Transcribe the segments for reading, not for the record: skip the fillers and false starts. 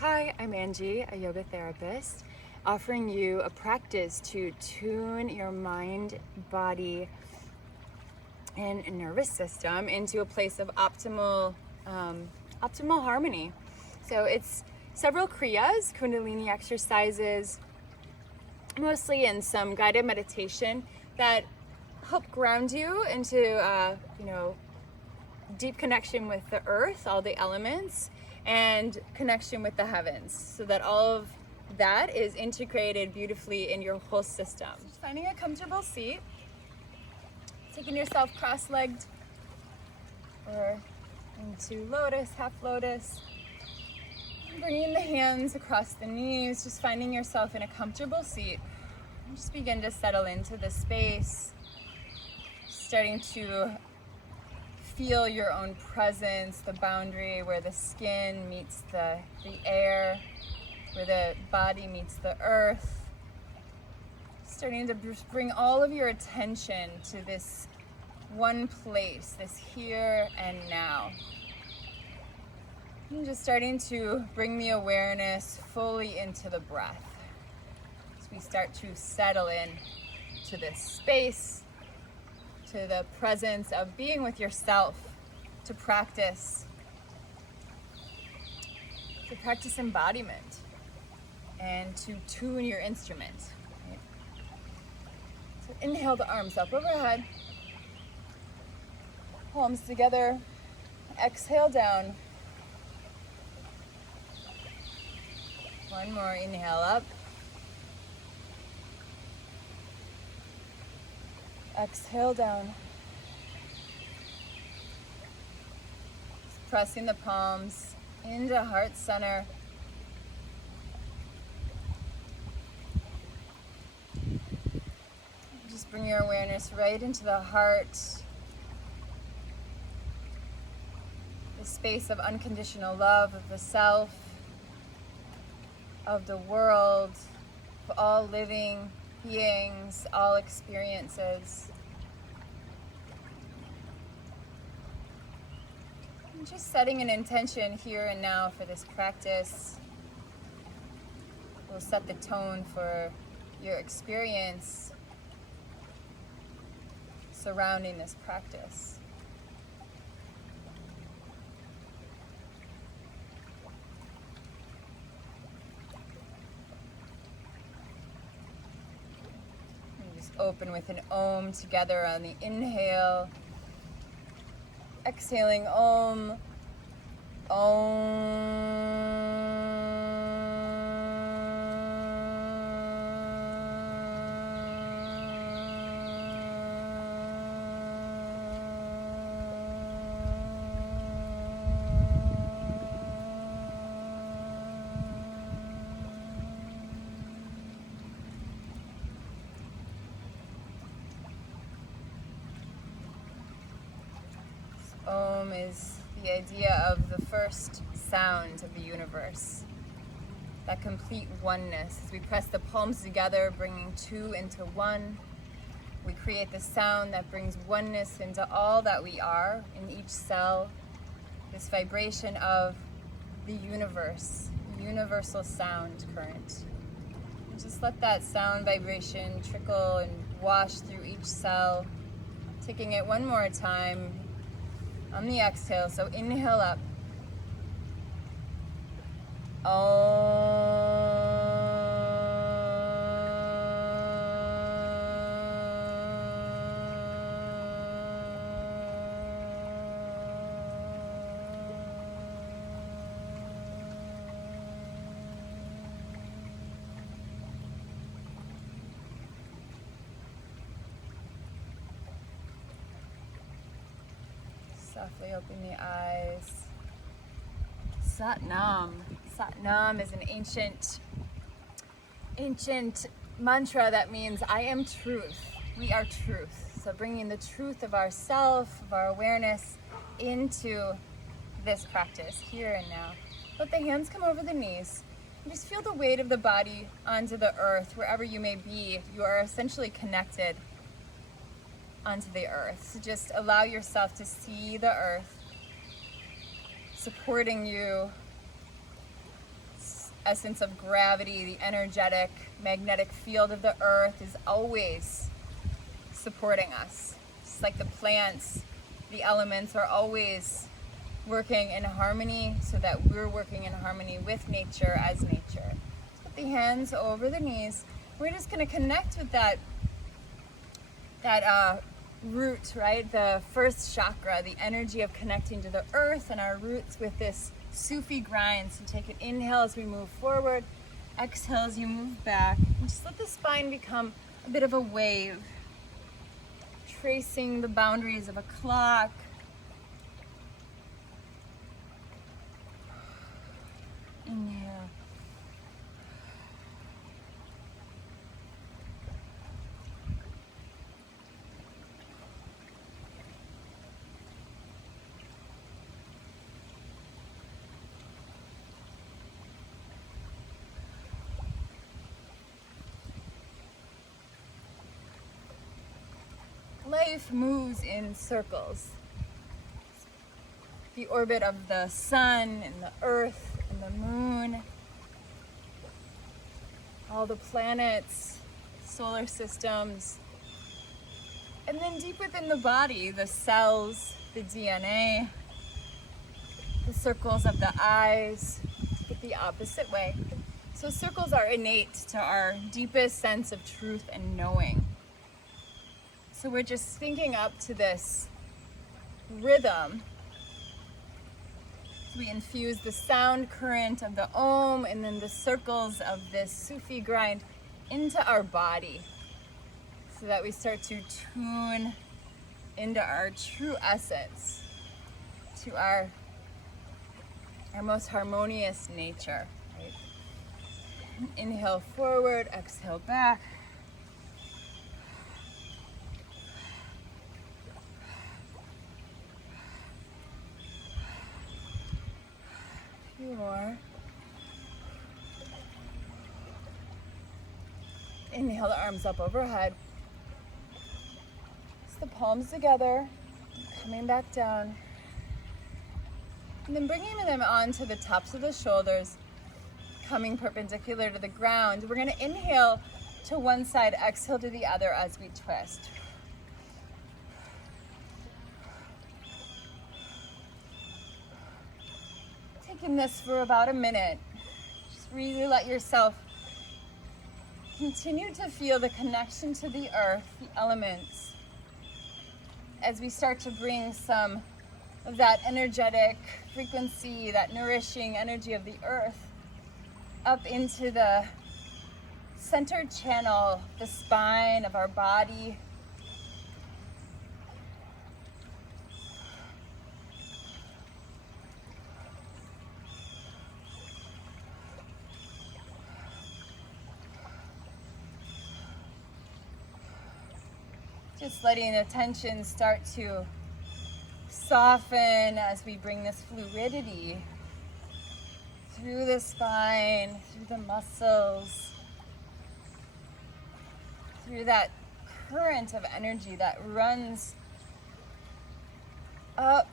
Hi, I'm Angie, a yoga therapist, offering you a practice to tune your mind, body, and nervous system into a place of optimal harmony. So it's several kriyas, Kundalini exercises, mostly in some guided meditation that help ground you into deep connection with the earth, all the elements, and connection with the heavens, so that all of that is integrated beautifully in your whole system. Just finding a comfortable seat, taking yourself cross-legged or into lotus, half lotus, bringing the hands across the knees, just finding yourself in a comfortable seat. And just begin to settle into the space, starting to feel your own presence, the boundary where the skin meets the air, where the body meets the earth. Starting to bring all of your attention to this one place, this here and now. And just starting to bring the awareness fully into the breath as we start to settle in to this space, to the presence of being with yourself, to practice embodiment, and to tune your instrument. Right? So inhale the arms up overhead, palms together, exhale down. One more, inhale up. Exhale down. Just pressing the palms into heart center. Just bring your awareness right into the heart. The space of unconditional love of the self, of the world, of all living beings, all experiences. And just setting an intention here and now for this practice will set the tone for your experience surrounding this practice. Open with an Om together on the inhale. Exhaling Om. Om. Om is the idea of the first sound of the universe, that complete oneness. As we press the palms together, bringing two into one, we create the sound that brings oneness into all that we are, in each cell, this vibration of the universe, universal sound current. And just let that sound vibration trickle and wash through each cell, taking it one more time on the exhale. So inhale up. Softly open the eyes. Sat Nam. Sat Nam is an ancient mantra that means I am truth. We are truth. So bringing the truth of ourself, of our awareness into this practice here and now. Let the hands come over the knees. And just feel the weight of the body onto the earth. Wherever you may be, you are essentially connected onto the earth. So just allow yourself to see the earth supporting you, essence of gravity, the energetic, magnetic field of the earth is always supporting us. Just like the plants, the elements are always working in harmony so that we're working in harmony with nature as nature. Put the hands over the knees. We're just going to connect with that root, right? The first chakra, the energy of connecting to the earth and our roots with this Sufi grind. So take an inhale as we move forward, exhale as you move back, and just let the spine become a bit of a wave, tracing the boundaries of a clock. Inhale. Life moves in circles. The orbit of the sun and the earth and the moon, all the planets, solar systems, and then deep within the body, the cells, the DNA, the circles of the eyes, but the opposite way. So circles are innate to our deepest sense of truth and knowing. So we're just thinking up to this rhythm. We infuse the sound current of the Om and then the circles of this Sufi grind into our body so that we start to tune into our true essence, to our most harmonious nature. Right? Inhale forward, exhale back. Few more. Inhale the arms up overhead. Just the palms together, coming back down. And then bringing them onto the tops of the shoulders, coming perpendicular to the ground. We're going to inhale to one side, exhale to the other as we twist. Taking this for about a minute. Just really let yourself continue to feel the connection to the earth, the elements, as we start to bring some of that energetic frequency, that nourishing energy of the earth up into the center channel, the spine of our body. Just letting the tension start to soften as we bring this fluidity through the spine, through the muscles, through that current of energy that runs up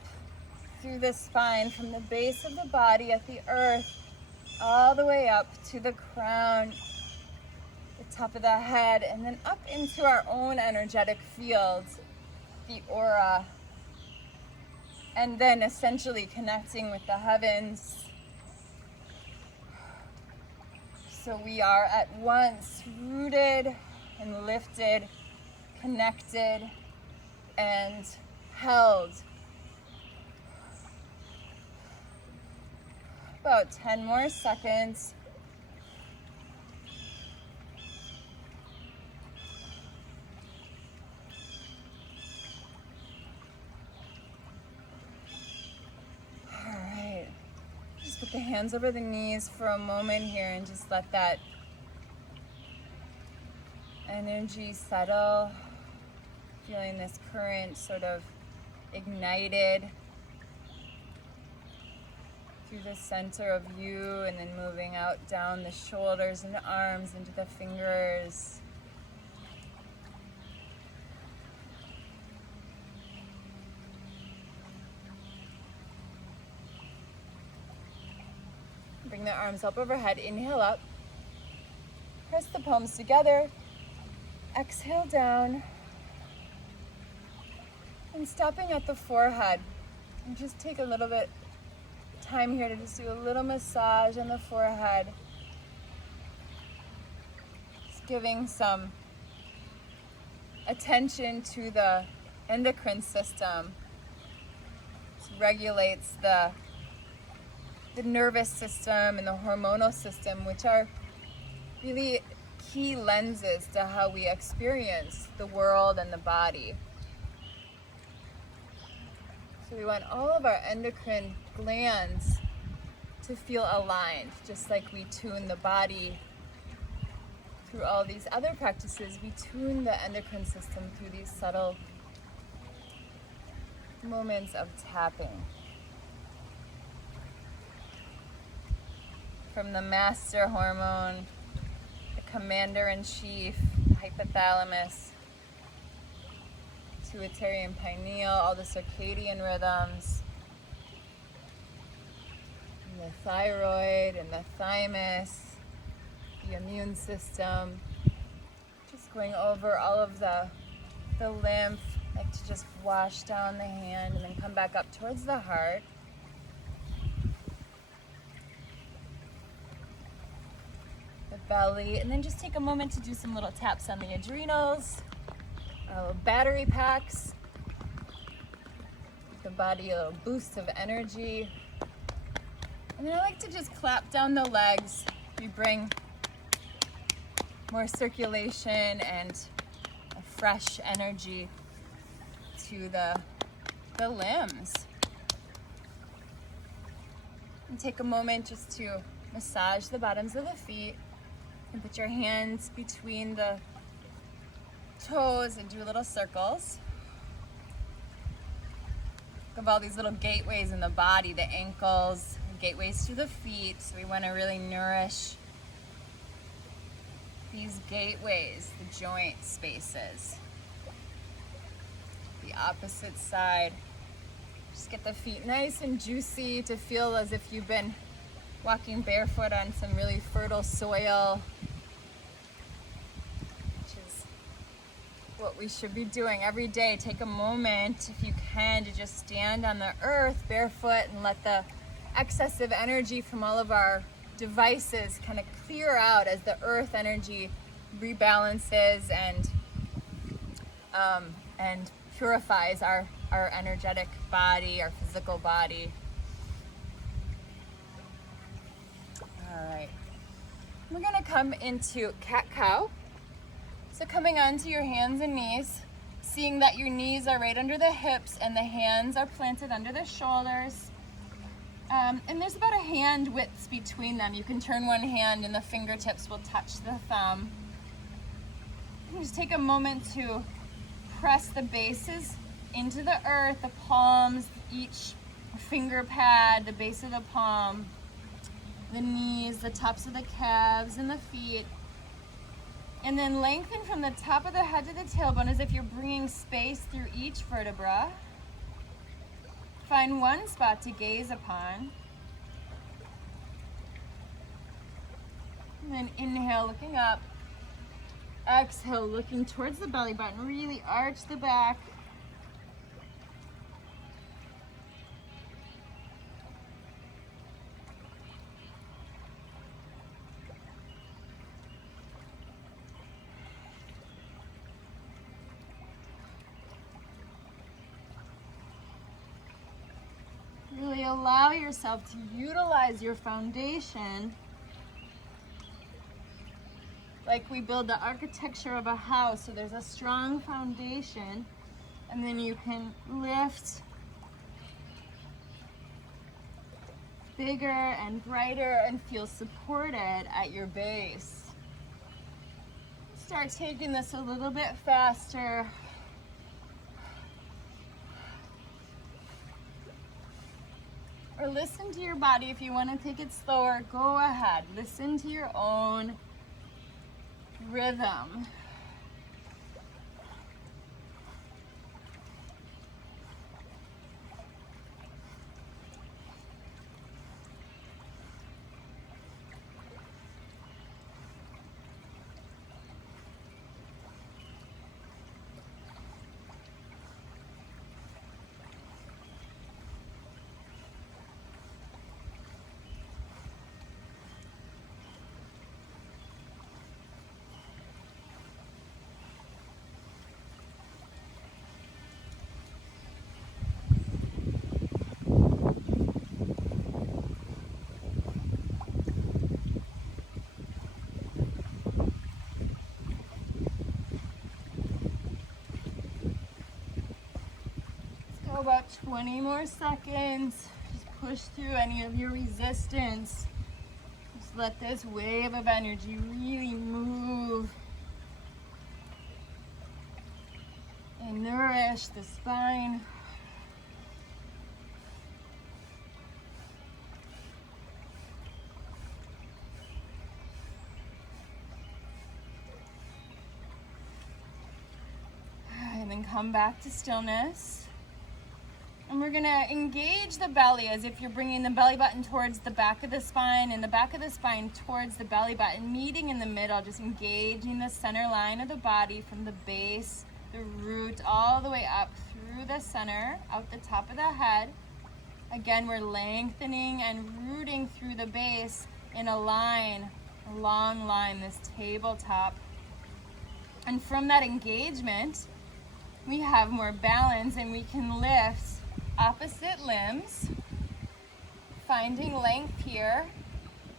through the spine from the base of the body at the earth all the way up to the crown, the top of the head, and then up into our own energetic fields, the aura, and then essentially connecting with the heavens. So we are at once rooted and lifted, connected and held. About 10 more seconds. Put the hands over the knees for a moment here and just let that energy settle. Feeling this current sort of ignited through the center of you and then moving out down the shoulders and the arms into the fingers. Bring the arms up overhead. Inhale up. Press the palms together. Exhale down. And stopping at the forehead. And just take a little bit time here to just do a little massage on the forehead. Just giving some attention to the endocrine system. It regulates the nervous system and the hormonal system, which are really key lenses to how we experience the world and the body. So we want all of our endocrine glands to feel aligned, just like we tune the body through all these other practices. We tune the endocrine system through these subtle moments of tapping. From the master hormone, the commander-in-chief, hypothalamus, pituitary and pineal, all the circadian rhythms, and the thyroid and the thymus, the immune system, just going over all of the lymph, like to just wash down the hand and then come back up towards the heart. The belly, and then just take a moment to do some little taps on the adrenals, battery packs, give the body a little boost of energy. And then I like to just clap down the legs. We bring more circulation and a fresh energy to the limbs. And take a moment just to massage the bottoms of the feet and put your hands between the toes and do little circles. Think of all these little gateways in the body, the ankles, gateways to the feet. So we want to really nourish these gateways, the joint spaces. The opposite side. Just get the feet nice and juicy to feel as if you've been walking barefoot on some really fertile soil, which is what we should be doing every day. Take a moment, if you can, to just stand on the earth barefoot and let the excessive energy from all of our devices kind of clear out as the earth energy rebalances and purifies our energetic body, our physical body. All right, we're gonna come into cat-cow. So coming onto your hands and knees, seeing that your knees are right under the hips and the hands are planted under the shoulders. And there's about a hand width between them. You can turn one hand and the fingertips will touch the thumb. And just take a moment to press the bases into the earth, the palms, each finger pad, the base of the palm, the knees, the tops of the calves and the feet. And then lengthen from the top of the head to the tailbone as if you're bringing space through each vertebra. Find one spot to gaze upon. And then inhale, looking up. Exhale, looking towards the belly button. Really arch the back. Really allow yourself to utilize your foundation like we build the architecture of a house. So there's a strong foundation, and then you can lift bigger and brighter and feel supported at your base. Start taking this a little bit faster. Or listen to your body. If you want to take it slower, go ahead. Listen to your own rhythm. 20 more seconds. Just push through any of your resistance. Just let this wave of energy really move and nourish the spine. And then come back to stillness. And we're gonna engage the belly as if you're bringing the belly button towards the back of the spine and the back of the spine towards the belly button, meeting in the middle, just engaging the center line of the body from the base, the root, all the way up through the center, out the top of the head. Again, we're lengthening and rooting through the base in a line, a long line, this tabletop. And from that engagement, we have more balance and we can lift opposite limbs, finding length here,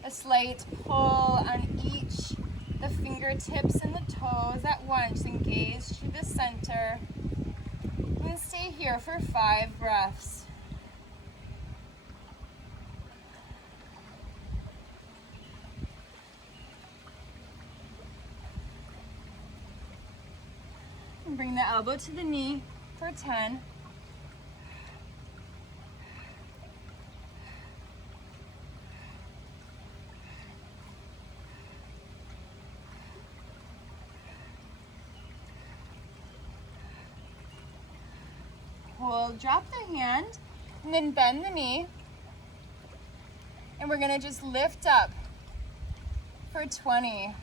a slight pull on each, the fingertips and the toes at once, engage through the center, and stay here for 5 breaths. And bring the elbow to the knee for 10. Hold, drop the hand, and then bend the knee. And we're gonna just lift up for 20.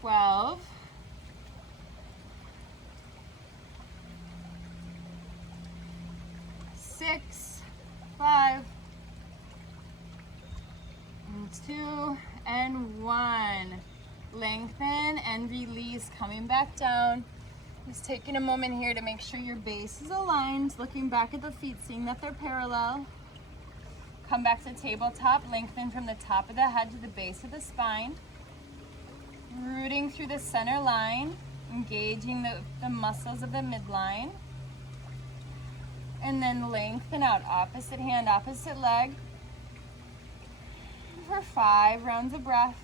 12. 6, 5, and 2, and 1. Lengthen and release, coming back down. Just taking a moment here to make sure your base is aligned, looking back at the feet, seeing that they're parallel. Come back to tabletop, lengthen from the top of the head to the base of the spine. Rooting through the center line, engaging the muscles of the midline. And then lengthen out, opposite hand, opposite leg. For 5 rounds of breath.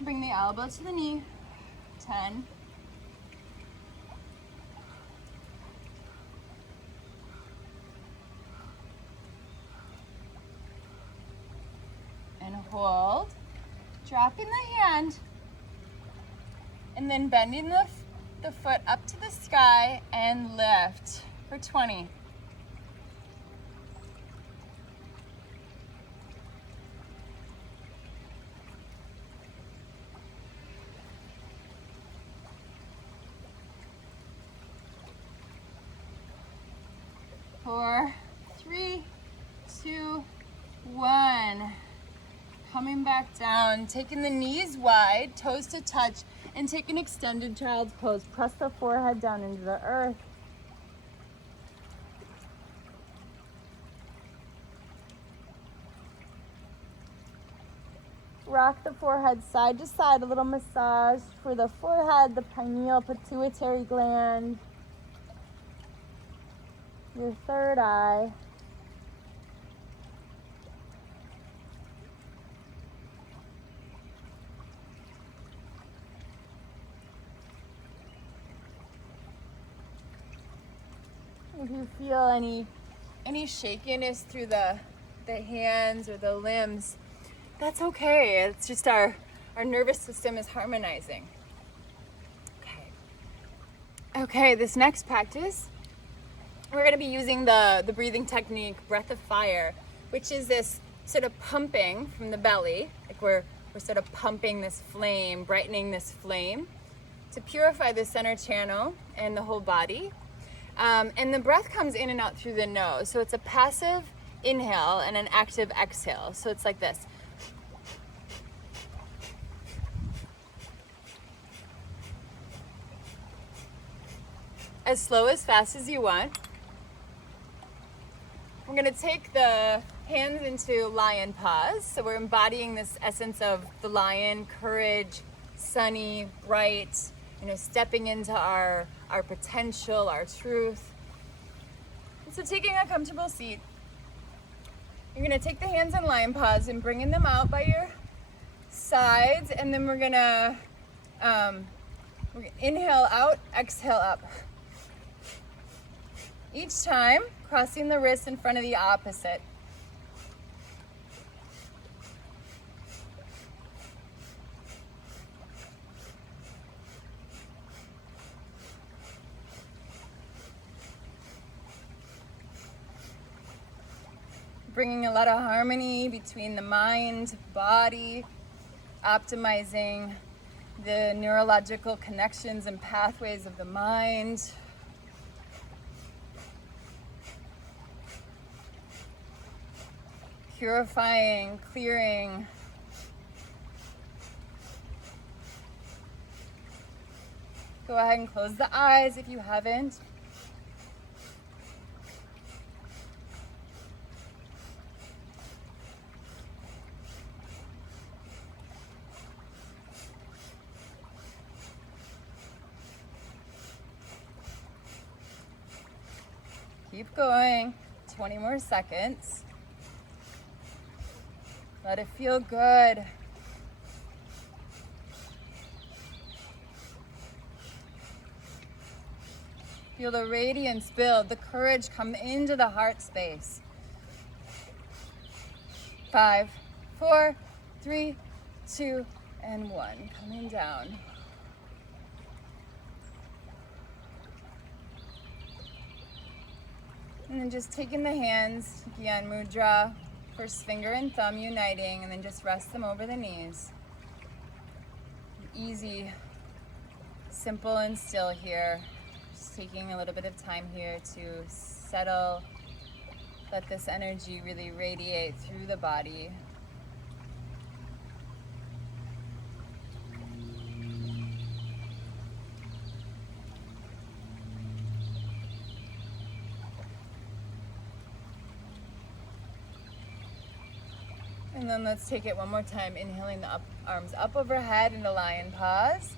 Bring the elbow to the knee. 10. And hold. Dropping the hand. And then bending the foot up to the sky and lift for 20. Four, 3, 2, 1. Coming back down, taking the knees wide, toes to touch, and take an extended child's pose. Press the forehead down into the earth. Rock the forehead side to side, a little massage for the forehead, the pineal, pituitary gland, your third eye. If you feel any shakiness through the hands or the limbs, that's okay. It's just our nervous system is harmonizing. Okay, this next practice, we're going to be using the breathing technique, breath of fire, which is this sort of pumping from the belly, like we're sort of pumping this flame, brightening this flame to purify the center channel and the whole body. And the breath comes in and out through the nose. So it's a passive inhale and an active exhale. So it's like this. as slow as fast as you want. We're going to take the hands into lion pause. So we're embodying this essence of the lion, courage, sunny, bright, stepping into our potential, our truth. And so taking a comfortable seat, you're going to take the hands in lion pause and bringing them out by your sides, and then we're going to inhale out, exhale up. Each time, crossing the wrist in front of the opposite. Bringing a lot of harmony between the mind, body, optimizing the neurological connections and pathways of the mind. Purifying, clearing. Go ahead and close the eyes if you haven't. Keep going, 20 more seconds. Let it feel good. Feel the radiance build, the courage come into the heart space. 5, 4, 3, 2, and 1. Coming down. And then just taking the hands, Gyan Mudra, first finger and thumb uniting, and then just rest them over the knees. Easy, simple and still here. Just taking a little bit of time here to settle, let this energy really radiate through the body. And then let's take it one more time, inhaling the arms up overhead into lion pause.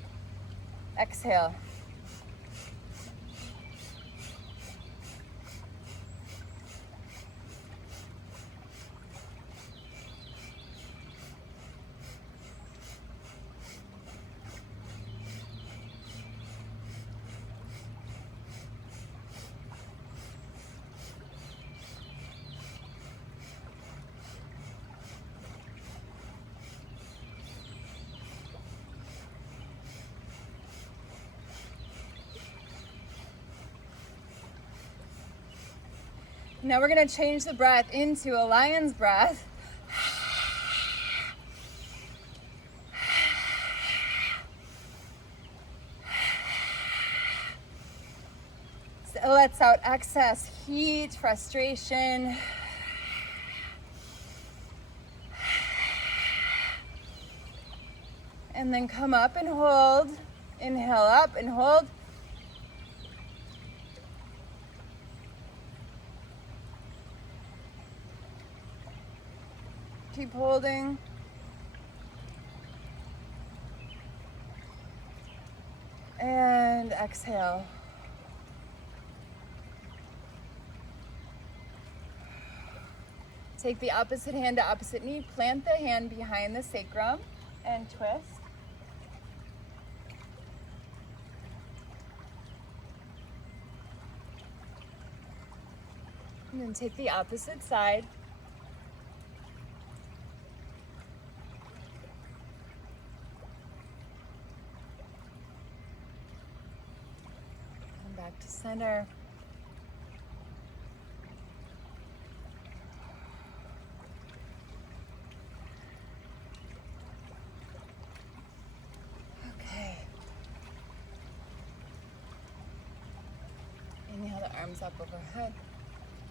Exhale. Now we're going to change the breath into a lion's breath. So it lets out excess heat, frustration. And then come up and hold. Inhale up and hold. Keep holding. And exhale. Take the opposite hand to opposite knee. Plant the hand behind the sacrum and twist. And then take the opposite side. Back to center. Okay. Inhale the arms up overhead.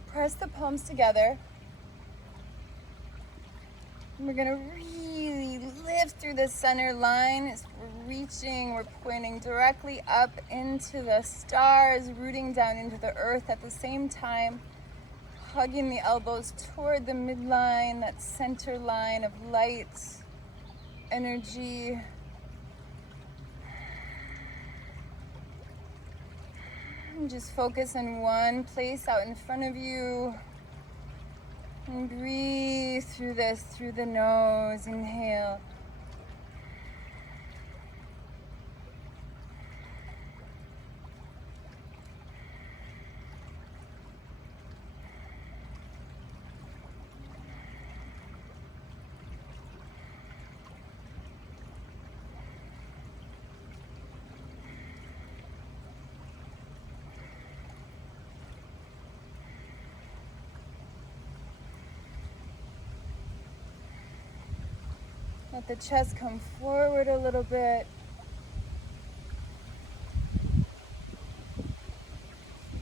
Press the palms together. And we're going to really lift through the center line. We're reaching, we're pointing directly up into the stars, rooting down into the earth at the same time, hugging the elbows toward the midline, that center line of light, energy. And just focus in one place out in front of you. And breathe through this, through the nose. Inhale. Let the chest come forward a little bit.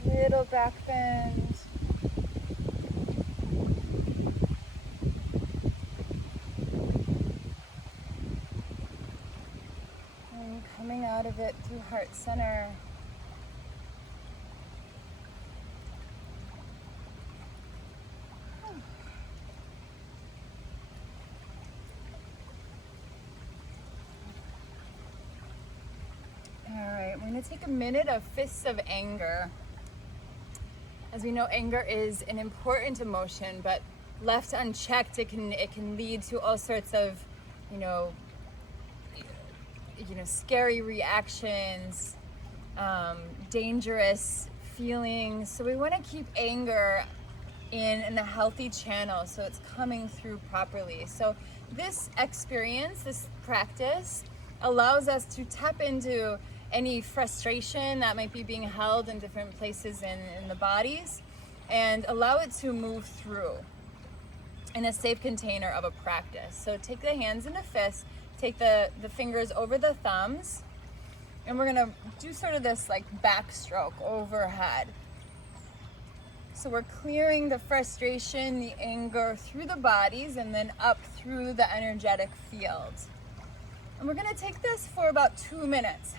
Little back bend. And coming out of it through heart center. Alright, we're going to take a minute of fists of anger. As we know, anger is an important emotion, but left unchecked, it can lead to all sorts of, scary reactions, dangerous feelings. So we want to keep anger in a healthy channel, so it's coming through properly. So this experience, this practice, allows us to tap into any frustration that might be being held in different places in the bodies and allow it to move through in a safe container of a practice. So take the hands in a fist, take the fingers over the thumbs, and we're gonna do sort of this like backstroke overhead. So we're clearing the frustration, the anger through the bodies and then up through the energetic field. And we're gonna take this for about 2 minutes.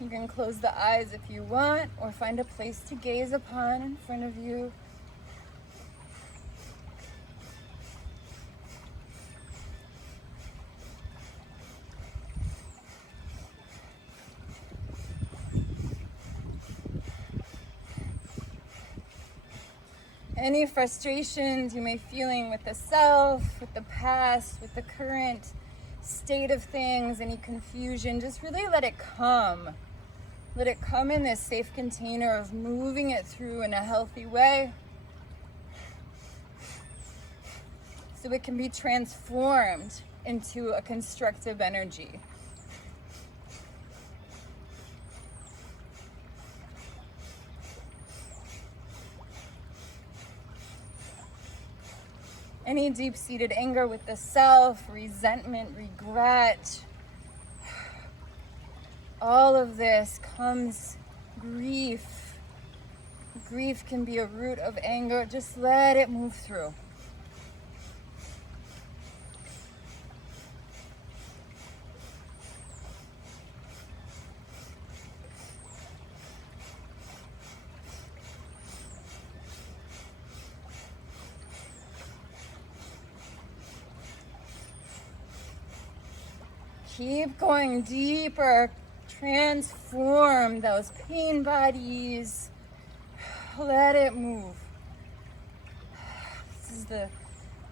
You can close the eyes if you want, or find a place to gaze upon in front of you. Any frustrations you may be feeling with the self, with the past, with the current state of things, any confusion, just really let it come. Let it come in this safe container of moving it through in a healthy way so it can be transformed into a constructive energy. Any deep-seated anger with the self, resentment, regret, all of this comes grief. Grief can be a root of anger. Just let it move through. Keep going deeper. Transform those pain bodies. Let it move. This is the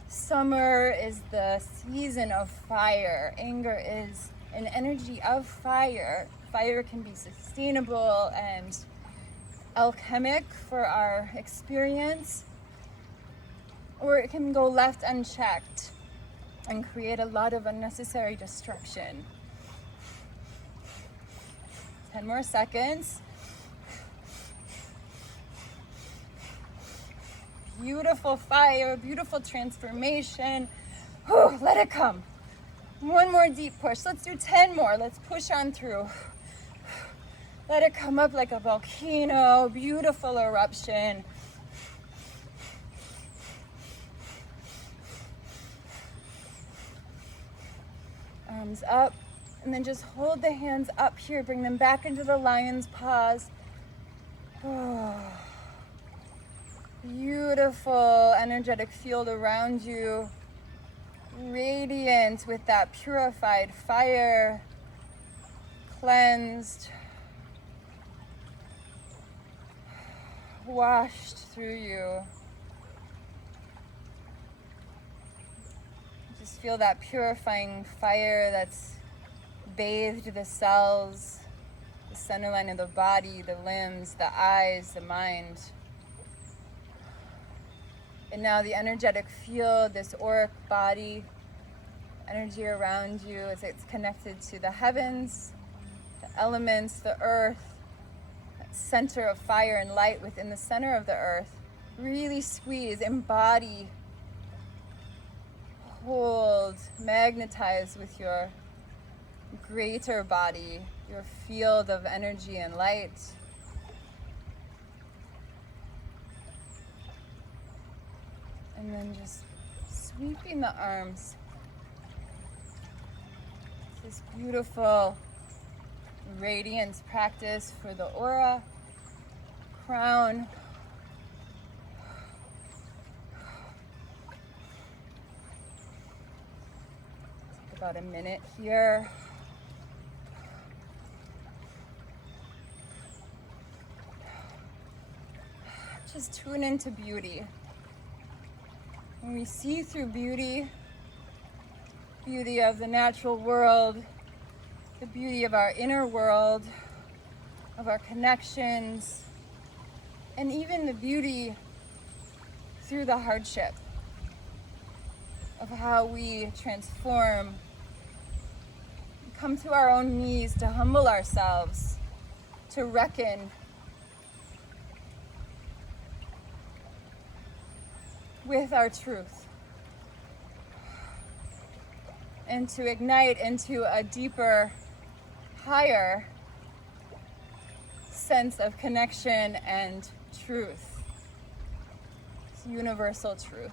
summer, is the season of fire. Anger is an energy of fire. Fire can be sustainable and alchemic for our experience, or it can go left unchecked and create a lot of unnecessary destruction. 10 more seconds. Beautiful fire, beautiful transformation. Whew, let it come. One more deep push. Let's do 10 more. Let's push on through. Let it come up like a volcano. Beautiful eruption. Arms up, and then just hold the hands up here. Bring them back into the lion's pause. Oh. Beautiful energetic field around you. Radiant with that purified fire. Cleansed. Washed through you. Just feel that purifying fire that's bathed the cells, the center line of the body, the limbs, the eyes, the mind. And now the energetic field, this auric body, energy around you as it's connected to the heavens, the elements, the earth, that center of fire and light within the center of the earth. Really squeeze, embody, hold, magnetize with your greater body, your field of energy and light. And then just sweeping the arms. This beautiful radiance practice for the aura, crown. Take about a minute here. Just tune into beauty. When we see through beauty, beauty of the natural world, the beauty of our inner world, of our connections, and even the beauty through the hardship of how we transform, come to our own knees to humble ourselves, to reckon with our truth, and to ignite into a deeper, higher sense of connection and truth. It's universal truth.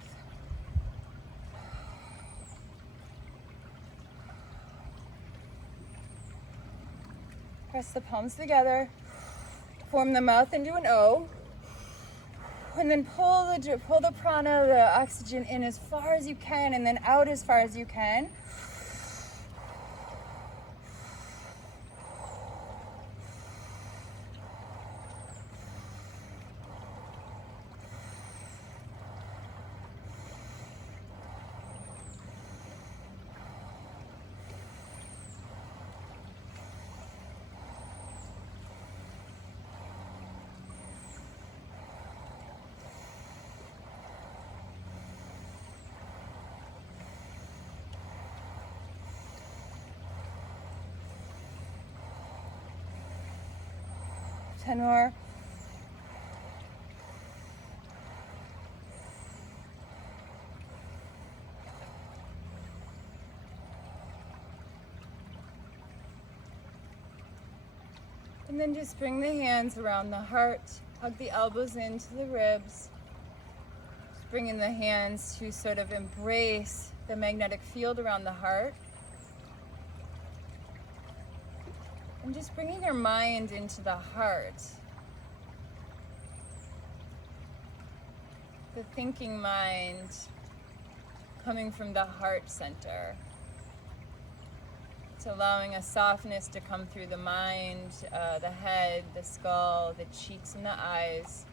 Press the palms together, form the mouth into an O. And then pull the prana, the oxygen in as far as you can, and then out as far as you can. Tenor. And then just bring the hands around the heart, hug the elbows into the ribs. Just bringing the hands to sort of embrace the magnetic field around the heart. And just bringing your mind into the heart, the thinking mind coming from the heart center. It's allowing a softness to come through the mind, the head, the skull, the cheeks and the eyes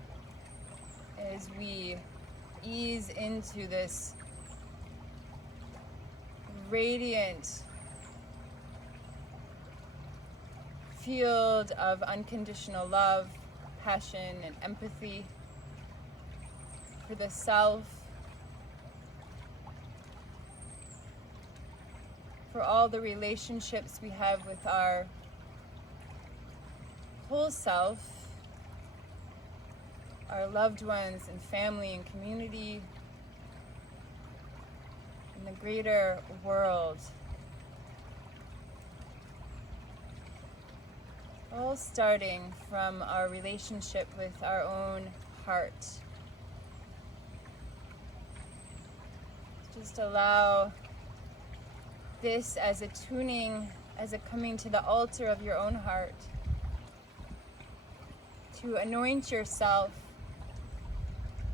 as we ease into this radiant field of unconditional love, passion, and empathy for the self, for all the relationships we have with our whole self, our loved ones and family and community, and the greater world. All starting from our relationship with our own heart. Just allow this as a tuning, as a coming to the altar of your own heart, to anoint yourself,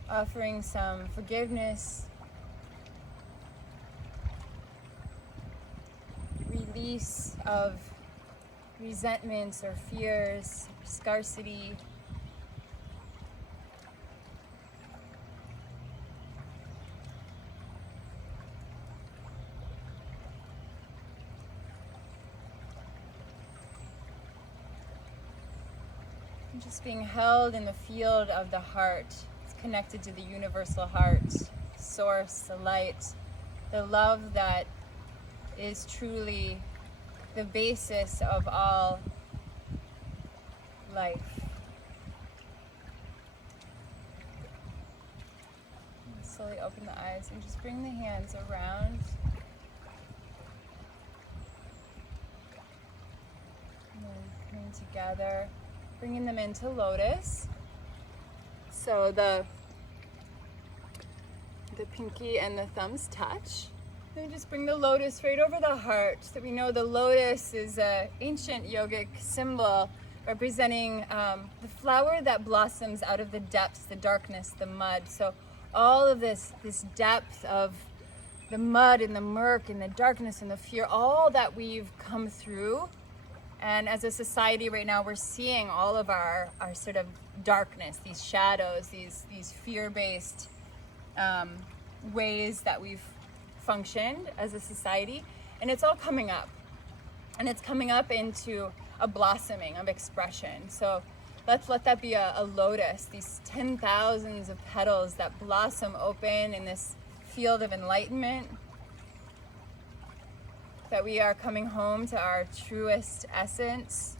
offering some forgiveness, release of resentments or fears, scarcity. And just being held in the field of the heart. It's connected to the universal heart, source, the light, the love that is truly the basis of all life. And slowly open the eyes and just bring the hands around. And then coming together, bringing them into lotus. So the pinky and the thumbs touch. Then just bring the lotus right over the heart. So we know the lotus is an ancient yogic symbol representing the flower that blossoms out of the depths, the darkness, the mud. So all of this depth of the mud and the murk and the darkness and the fear, all that we've come through. And as a society right now, we're seeing all of our sort of darkness, these shadows, these fear-based ways that we've functioned as a society, and it's all coming up, and it's coming up into a blossoming of expression. So let's let that be a lotus, these 10,000s of petals that blossom open in this field of enlightenment, that we are coming home to our truest essence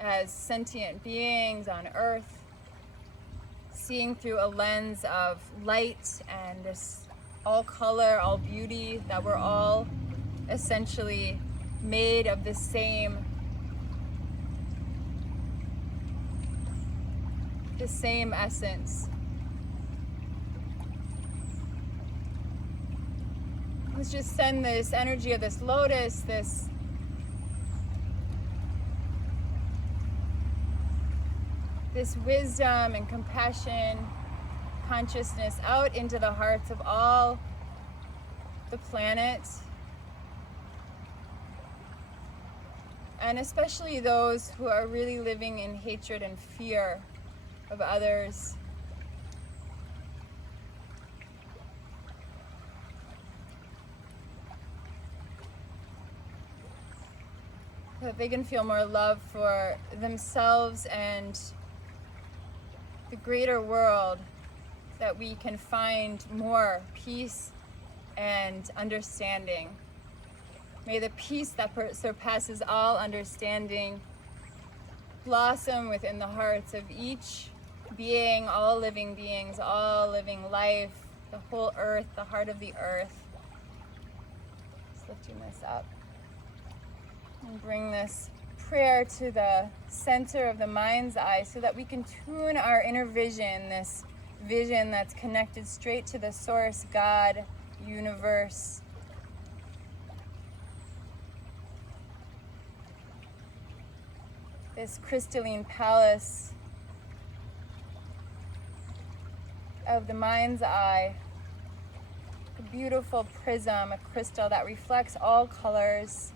as sentient beings on earth, seeing through a lens of light and this all color, all beauty, that we're all essentially made of the same essence. Let's just send this energy of this lotus, this wisdom and compassion, consciousness out into the hearts of all the planet, and especially those who are really living in hatred and fear of others. So that they can feel more love for themselves and the greater world, that we can find more peace and understanding. May the peace that surpasses all understanding blossom within the hearts of each being, all living beings, all living life, the whole earth, the heart of the earth. Just lifting this up. And bring this prayer to the center of the mind's eye so that we can tune our inner vision, this vision that's connected straight to the source, God, universe. This crystalline palace of the mind's eye, a beautiful prism, a crystal that reflects all colors.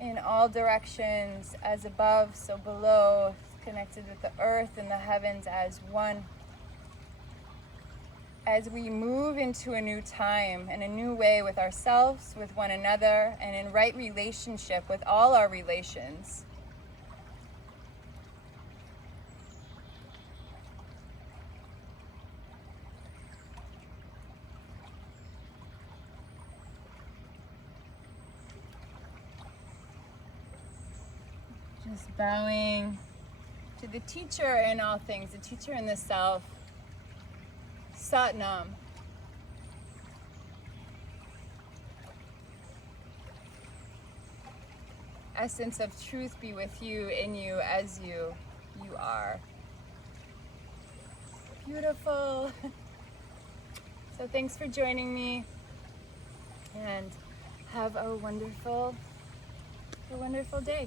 In all directions, as above, so below, connected with the earth and the heavens as one. As we move into a new time and a new way with ourselves, with one another, and in right relationship with all our relations. Just bowing to the teacher in all things, the teacher in the self, Satnam. Essence of truth be with you, in you, as you are. Beautiful. So thanks for joining me, and have a wonderful day.